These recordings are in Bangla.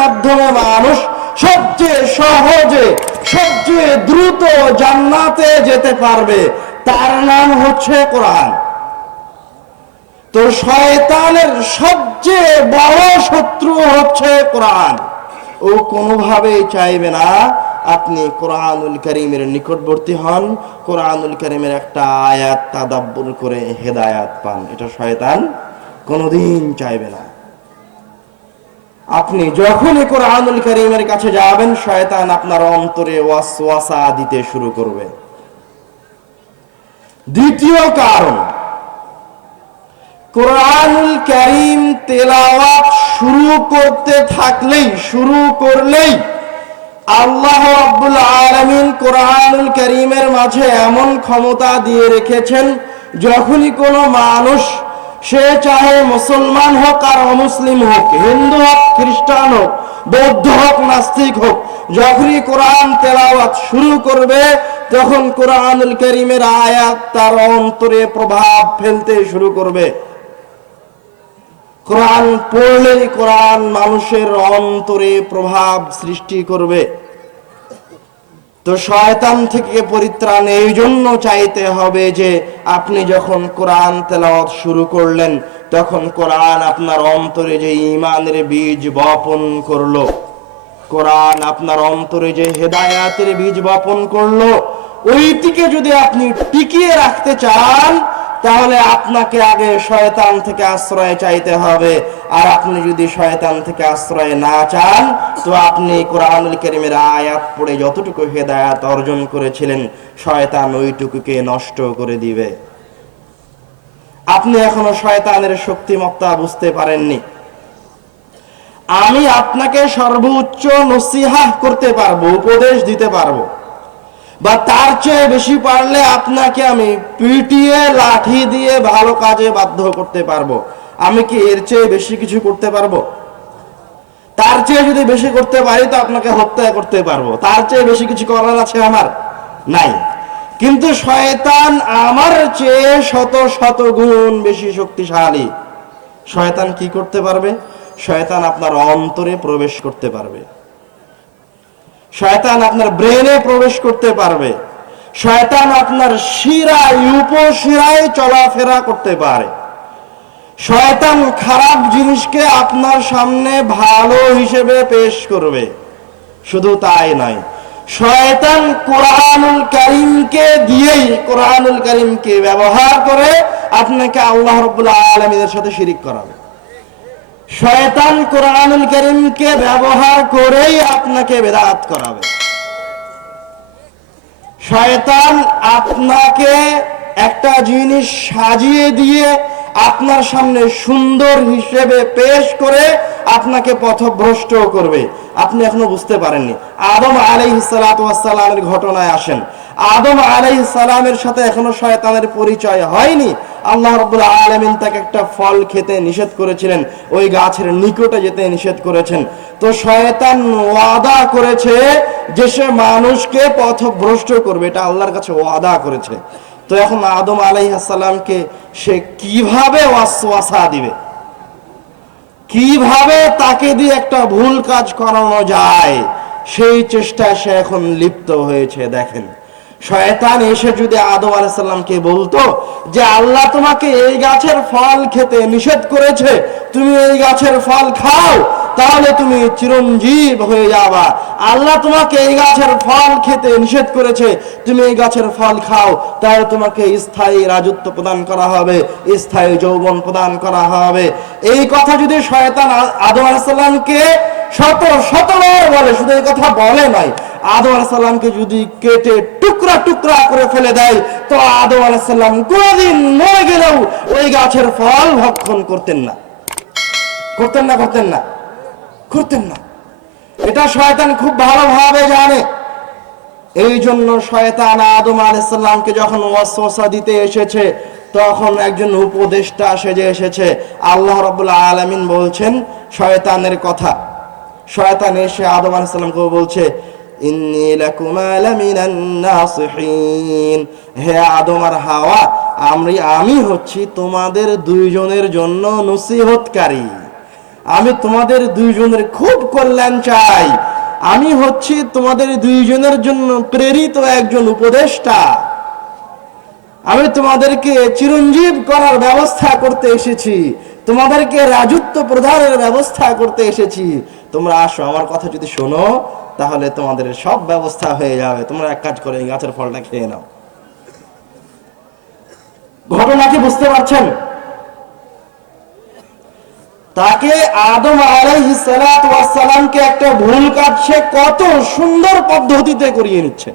মাধ্যমে মানুষ সবচেয়ে সহজে, সবচেয়ে দ্রুত জান্নাতে যেতে পারবে। তার নাম হচ্ছে কোরআন। তো শয়তানের সবচেয়ে বড় শত্রু হচ্ছে কোরআন। ও কোনোভাবেই চাইবে না আপনি কোরআনুল করিমের নিকটবর্তী হন, কোরআনুল করিমের একটা আয়াত, তাদাব্বুর করে হেদায়াত পান। এটা শয়তান কোনোদিন চাইবে না। আপনি যখনই কোরআনুল করিমের কাছে যাবেন, শয়তান আপনার অন্তরে ওয়াসওয়াসা দিতে শুরু করবে। দ্বিতীয় কারণ, কোরআনুল করিম তেলাওয়াত শুরু করতে থাকলেই, শুরু করলেই আল্লাহ রাব্বুল আলামিন কোরআনুল করিমের মাঝে এমন ক্ষমতা দিয়ে রেখেছেন, যখনই কোনো মানুষ সে চাহে মুসলমান হোক আর অমুসলিম হোক, হিন্দু হোক, খ্রিস্টান হোক, বৌদ্ধ হোক, নাস্তিক হোক, যখনই কোরআন তেলাওয়াত শুরু করবে, তখন কোরআনুল করিমের আয়াত তার অন্তরে প্রভাব ফেলতে শুরু করবে। কোরআন পড়লেই কোরআন মানুষের অন্তরে প্রভাব সৃষ্টি করবে। তো শয়তান থেকে পরিত্রাণ এই জন্য চাইতে হবে যে আপনি যখন কোরআন তেলাওয়াত শুরু করলেন, তখন কোরআন আপনার অন্তরে যে ইমানের বীজ বপন করল, কোরআন আপনার অন্তরে যে হেদায়াতের বীজ বপন করল, ওইটিকে যদি আপনি টিকিয়ে রাখতে চান তাহলে আপনাকে আগে শয়তান থেকে আশ্রয় চাইতে হবে। আর আপনি যদি শয়তান থেকে আশ্রয় না চান, তো আপনি কোরআনুল করিমের আয়াত পড়ে যতটুকু হেদায়াত অর্জন করেছিলেন, শয়তান ওইটুকুকে নষ্ট করে দিবে। আপনি এখনও শয়তানের শক্তিমত্তা বুঝতে পারেননি। আমি আপনাকে সর্বোচ্চ নসিহা করতে পারব, উপদেশ দিতে পারব। বা তার চেয়ে বেশি পারলে আপনাকে আমি পিটিয়ে লাঠি দিয়ে ভালো কাজে বাধ্য করতে পারব। আমি কি এর চেয়ে বেশি কিছু করতে পারব? তার চেয়ে যদি বেশি করতে পারি তো আপনাকে হত্যা করতে পারব। তার চেয়ে বেশি কিছু করার আছে আমার? নাই। কিন্তু শয়তান আমার চেয়ে শত শত গুণ বেশি শক্তিশালী। শয়তান কি করতে পারবে? শয়তান আপনার অন্তরে প্রবেশ করতে পারবে। শয়তান আপনার ব্রেনে প্রবেশ করতে পারবে। শয়তান আপনার শিরায়, উপশিরায় চলাফেরা করতে পারে। শয়তান খারাপ জিনিসকে আপনার সামনে ভালো হিসেবে পেশ করবে। শুধু তাই নয়, শয়তান কোরআনুল করিমকে দিয়েই, কোরআনুল করিমকে ব্যবহার করে আপনাকে আল্লাহ রবুল্লাহ আলমীদের সাথে শিরিক করাবে। শয়তান কোরআনুল করিমকে ব্যবহার করেই আপনাকে বেদাত করাবে। শয়তান আপনাকে একটা জিনিস সাজিয়ে দিয়ে আপনার সামনে সুন্দর হিসেবে পেশ করে আপনাকে পথভ্রষ্ট করবে। আপনি এখনও বুঝতে পারেননি। আদম আলাই ঘটনায় আসেন। আদম আলাই সালামের সাথে এখনও শয়তানের পরিচয় হয়নি। আল্লাহ রবুল্লাহ আলমিন তাকে একটা ফল খেতে নিষেধ করেছিলেন। ওই গাছের নিকটে যেতে নিষেধ করেছেন। তো শয়তান ওয়াদা করেছে যে সে মানুষকে পথভ্রষ্ট করবে। এটা আল্লাহর কাছে ওয়াদা করেছে। তো এখন আদম আলাইহাসাল্লামকে সে কীভাবে ওয়াসওয়াসা দিবে? কীভাবে তাকে দিয়ে একটা ভুল কাজ করানো যায়? সেই চেষ্টায় সে এখন লিপ্ত হয়েছে, দেখেন। শয়তান এসে যদি আদম আলাইসাল্লামকে বলতো যে, আল্লাহ তোমাকে এই গাছের ফল খেতে নিষেধ করেছে, তুমি এই গাছের ফল খাও তাহলে তুমি চিরঞ্জীব হয়ে যাবা। আল্লাহ তোমাকে এই গাছের ফল খেতে নিষেধ করেছে। তুমি এই গাছের ফল খাও, তাহলে তোমাকে স্থায়ী রাজত্ব প্রদান করা হবে, স্থায়ী যৌবন প্রদান করা হবে। এই কথা যদি শয়তান আদম আলাইসাল্লামকে শত শতবার বলে, শুধু এই কথা বলে নাই, আদম আলাইসাল্লামকে যদি কেটে টুকরা টুকরা করে ফেলে দেয়, তো আদম আলাইসাল্লাম কোনদিন মরে গেলেও ওই গাছের ফল ভক্ষণ করতেন না। করতেন না করতেন না। করতেন না। এটা শয়তান খুব ভালোভাবে জানে। এই জন্য শয়তান আদম আলাইসাল্লামকে যখন ওয়াসওয়াসা দিতে এসেছে, তখন একজন উপদেষ্টা সেজে এসেছে। আল্লাহ রাব্বুল আলামিন বলছেন, শয়তানের কথা। শয়তান এসে আদম আলাইসাল্লামকে বলছে হে আদম আর হাওয়া আমি আমি হচ্ছি তোমাদের দুইজনের জন্য নসিহতকারী। আমি তোমাদের দুইজনের খুব কল্যাণ চাই। আমি হচ্ছি তোমাদের দুইজনের জন্য প্রেরিত একজন উপদেষ্টা। আমি তোমাদেরকে চিরঞ্জীব করার ব্যবস্থা করতে এসেছি। তোমাদেরকে রাজত্ব প্রদানের ব্যবস্থা করতে এসেছি। তোমরা আসো, আমার কথা যদি শোনো, তাহলে তোমাদের সব ব্যবস্থা হয়ে যাবে। তোমরা এক কাজ করে গাছের ফলটা খেয়ে নাও। ঘটনা কি বুঝতে পারছেন? তাকে আদম আলাইহিসসালামকে একটা ভুল কাজ সে কত সুন্দর পদ্ধতিতে করিয়ে নিচ্ছে।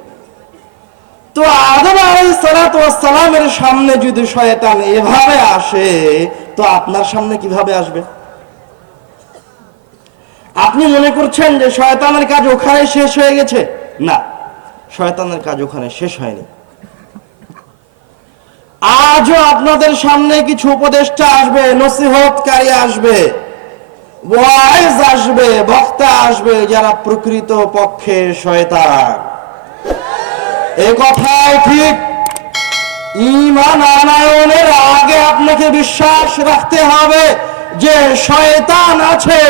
তো আদম আলাইহিসসালামের সামনে যদি শয়তান এভাবে আসে, তো আপনার সামনে কীভাবে আসবে? আপনি মনে করছেন যে শয়তানের কাজ ওখানে শেষ হয়ে গেছে? না, শয়তানের কাজ ওখানে শেষ হয়নি। আজও আপনাদের সামনে কিছু উপদেষ্টা আসবে, নসিহতকারী আসবে, ওয়াইজ আসবে, বক্তা আসবে যারা প্রকৃত পক্ষে শয়তান। এ ঠিক। ইমান আনায়নের আগে আপনাকে বিশ্বাস রাখতে হবে যে শয়তান আছে,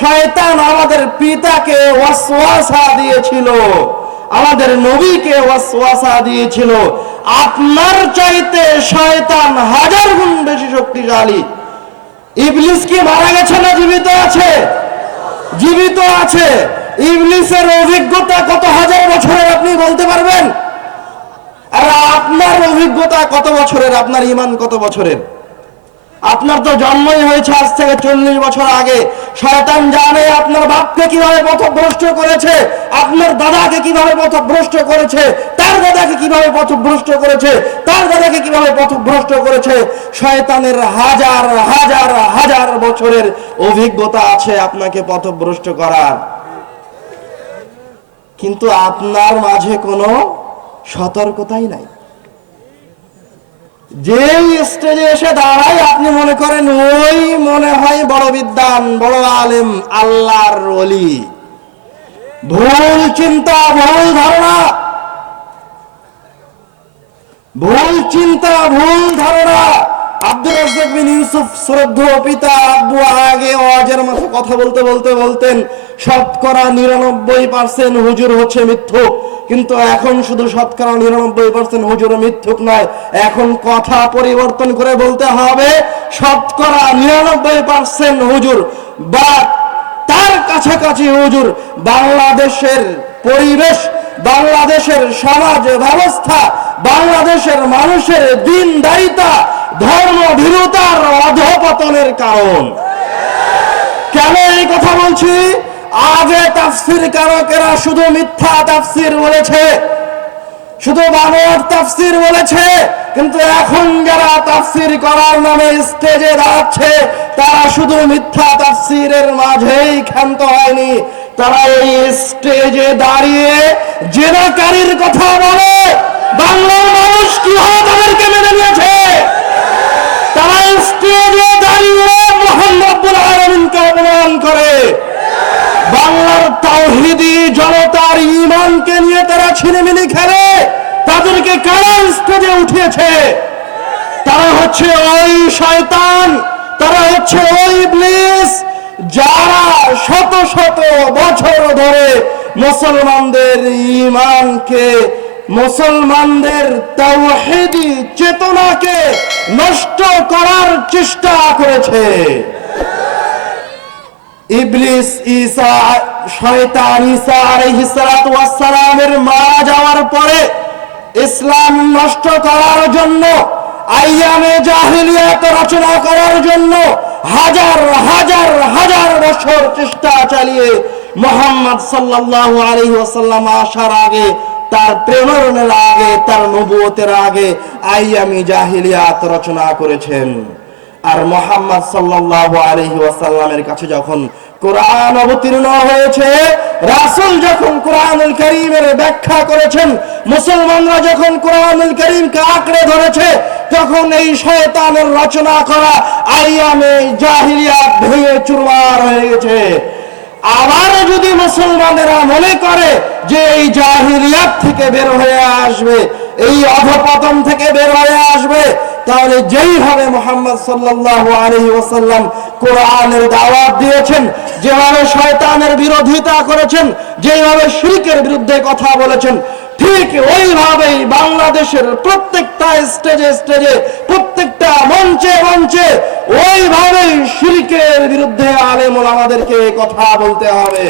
শয়তান আমাদের পিতাকে ওয়াসওয়াসা দিয়েছিল। আমাদের নবীকে ওয়াসওয়াসা দিয়েছিল। আপনার চাইতে শয়তান হাজার গুণ বেশি শক্তিশালী। ইবলিস কি মারা গেছে না জীবিত আছে? জীবিত আছে। ইবলিসের অভিজ্ঞতা কত হাজার বছরের আপনি বলতে পারবেন? আর আপনার অভিজ্ঞতা কত বছরের? আপনার ইমান কত বছরের? আপনার তো জন্মই হয়েছে আজ থেকে চল্লিশ বছর আগে। শয়তান জানে আপনার বাপকে কীভাবে পথভ্রষ্ট করেছে, আপনার দাদাকে কীভাবে পথভ্রষ্ট করেছে, তার দাদাকে কীভাবে পথভ্রষ্ট করেছে, তার দাদাকে কীভাবে পথভ্রষ্ট করেছে। শয়তানের হাজার হাজার হাজার বছরের অভিজ্ঞতা আছে আপনাকে পথভ্রষ্ট করার। কিন্তু আপনার মাঝে কোনো সতর্কতাই নাই। যে স্টেজে এসে দাঁড়াই আপনি মনে করেন, ওই মনে হয় বড় বিদ্যান বড় আলেম, আল্লাহর অলি ভুল চিন্তা, ভুল ধারণা। ভুল চিন্তা, ভুল ধারণা। আব্দুল রাজ্জাক বিন ইউসুফ শ্রদ্ধেয় পিতা আব্বু আগে ওয়াজের মাঝে কথা বলতে বলতে বলতেন, শতকরা নিরানব্বই পার্সেন্ট হুজুর হচ্ছে মিথ্যুক। কিন্তু এখন শুধু শতকরা নিরানব্বই পার্সেন্ট হুজুর মিথ্যুক নয়, এখন কথা পরিবর্তন করে বলতে হবে, শতকরা নিরানব্বই পার্সেন্ট হুজুর বা তার কাছাকাছি হুজুর বাংলাদেশের পরিবেশ, বাংলাদেশের সমাজ ব্যবস্থা, বাংলাদেশের মানুষের দিনদারিতা ধর্ম ভীরুতার অধপতনের কারণ। কেন এই কথা বলছি? আগে তাফসির কারকেরা শুধু মিথ্যা তাফসির বলেছে? শুধু বানর তাফসির বলেছে, কিন্তু এখন যারা তাফসির করার নামে স্টেজে দাঁড়াচ্ছে, তারা শুধু মিথ্যা তাফসিরের মাঝেই ক্ষান্ত হয়নি। তারা এই স্টেজে দাঁড়িয়ে জেনাকারীর কথা বলে, বাংলার মানুষ কীভাবে তাদেরকে মেনে নিয়েছে? তারা স্টেজে দাঁড়িয়ে রব্বুল আলামিনকে অপমান করে। বাংলার তাওহিদি জনতার ইমানকে নিয়ে তারা ছিনিমিনি খেলে, তাদেরকে কারা স্টেজে উঠিয়েছে? তারা হচ্ছে ওই শয়তান, তারা হচ্ছে ওই ইবলিস, যারা শত শত বছর ধরে মুসলমানদের ইমানকে মুসলমানদের তাওহিদি চেতনাকে নষ্ট করার চেষ্টা করেছে। ইবলিস ঈসা, শয়তান ঈসা আলাইহিস সালাতু ওয়াস সালামের মারা যাওয়ার পরে ইসলাম নষ্ট করার জন্য, আইয়ামে জাহিলিয়াত রচনা করার জন্য হাজার হাজার হাজার বছর চেষ্টা চালিয়ে মোহাম্মদ সাল্লাল্লাহু আলাইহি ওয়াসাল্লাম আসার আগে তার প্রেরণের আগে, তার নবুয়তের আগে আইয়ামি জাহিলিয়াত রচনা করেছেন। আর মোহাম্মদ সাল্লাল্লাহু আলাইহি ওয়াসাল্লামের কাছে যখন কোরআন অবতীর্ণ হয়েছে, রাসূল যখন কোরআনুল কারীমের ব্যাখ্যা করেছেন, মুসলমানরা যখন কোরআনুল কারীমকে আঁকড়ে ধরেছে, তখন এই শয়তানের রচনা করা আইয়ামে জাহিলিয়াত ভেঙে চুরমার হয়ে গেছে। আবার যদি মুসলমানেরা মনে করে যে এই জাহিলিয়াত থেকে বের হয়ে আসবে, এই অধপতন থেকে বের হয়ে আসবে, তাহলে যেইভাবে মোহাম্মদ সাল্লাল্লাহু আলাইহি ওয়াসাল্লাম কোরআনের দাওয়াত দিয়েছেন, যেভাবে শয়তানের বিরোধিতা করেছেন যেভাবে শিরকের বিরুদ্ধে কথা বলেছেন, ঠিক ওইভাবেই বাংলাদেশের প্রত্যেকটা স্টেজে স্টেজে, প্রত্যেকটা মঞ্চে মঞ্চে ওইভাবেই শিরকের বিরুদ্ধে আলেমুল আমাদেরকে কথা বলতে হবে।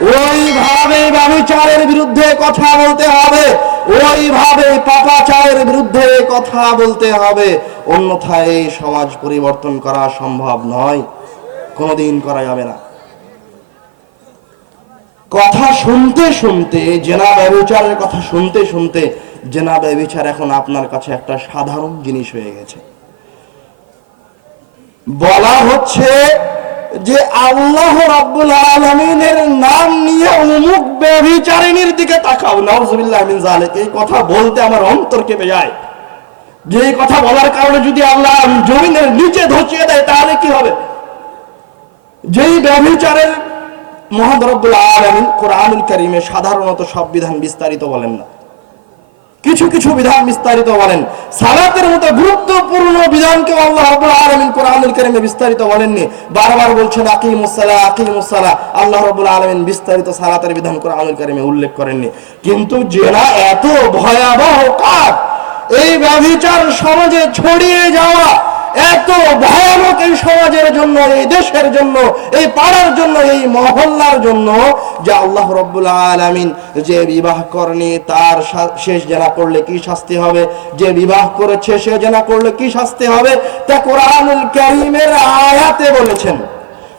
ওইভাবে ব্যবচারের বিরুদ্ধে কথা বলতে হবে। ওইভাবে পাপাচারের বিরুদ্ধে কথা বলতে হবে। অন্যথায় এই সমাজ পরিবর্তন করা সম্ভব নয়। কোনোদিন করা যাবে না। কথা শুনতে শুনতে, জেনা ব্যবচারের কথা শুনতে শুনতে, জেনা ব্যবচার এখন আপনার কাছে একটা সাধারণ জিনিস হয়ে গেছে। বলা হচ্ছে যে আল্লাহ রাব্বুল আলামিনের নাম নিয়ে অমুক ব্যভিচারিণীর দিকে তাকাও। নাউজুবিল্লাহ মিন জালিক এই কথা বলতে আমার অন্তর কেঁপে যায়। যে কথা বলার কারণে যদি আল্লাহ জমিনের নিচে ধসিয়ে দেয়, তাহলে কি হবে? যেই ব্যভিচারের মহাদ রব্বুল আলামিন কোরআনুল কারীমে সাধারণত সব বিধান বিস্তারিত বলেন না। কিছু কিছু বিধান বিস্তারিত বলেন। সালাতের মতো গুরুত্বপূর্ণ বিধানকে আল্লাহ রাব্বুল আলামিন কোরআনুল কারীমে বিস্তারিত বলেননি। বারবার বলছেন আকিম সালাহ আকিম সালাহ আল্লাহ রাব্বুল আলামিন বিস্তারিত সালাতের বিধান কোরআনুল কারীমে উল্লেখ করেননি। কিন্তু জেনা এত ভয়াবহ কাজ, এই ব্যভিচার সমাজে ছড়িয়ে যাওয়া এত ভয়ানক এই সমাজের জন্য, এই দেশের জন্য, এই পাড়ার জন্য, এই মহল্লার জন্য যে আল্লাহ রব্বুল আলামিন যে বিবাহ করেনি, তার শেষ জেনা করলে কি শাস্তি হবে? যে বিবাহ করেছে, সে জেনা করলে কি শাস্তি হবে? তা কোরআনুল কারীমের আয়াতে বলেছেন।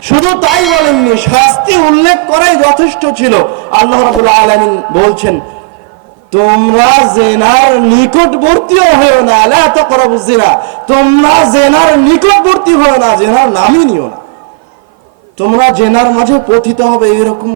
শুধু তাই বলেননি, শাস্তি উল্লেখ করাই যথেষ্ট ছিল। আল্লাহ রাব্বুল আলামিন বলছেন তোমরা জেনার নিকটবর্তী হয়েও না এত করা বুঝছি না তোমরা জেনার নিকটবর্তী হয়েও না, জেনার নামই নিও না। তোমরা জেনার মাঝে পথিত হবে, এরকম